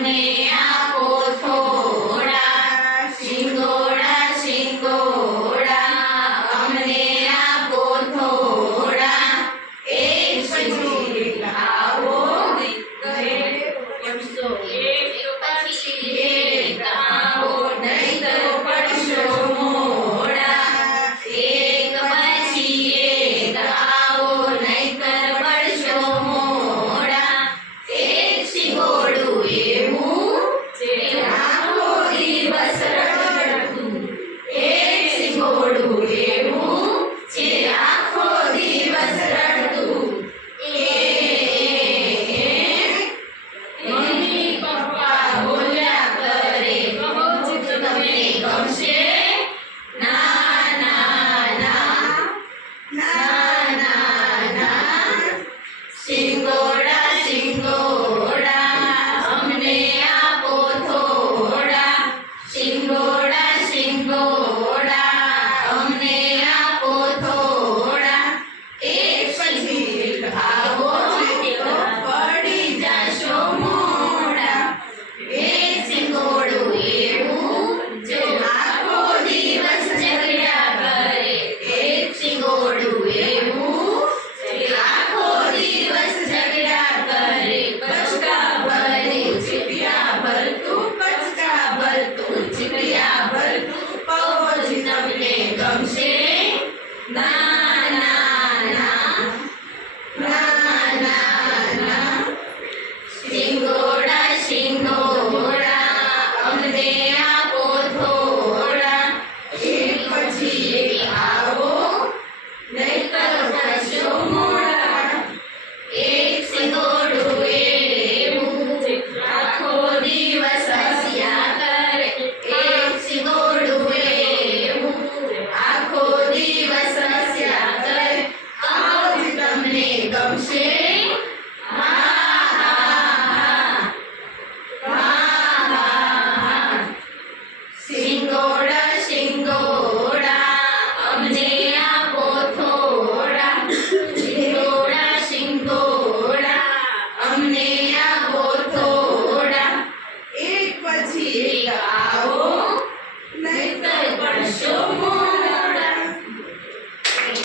me.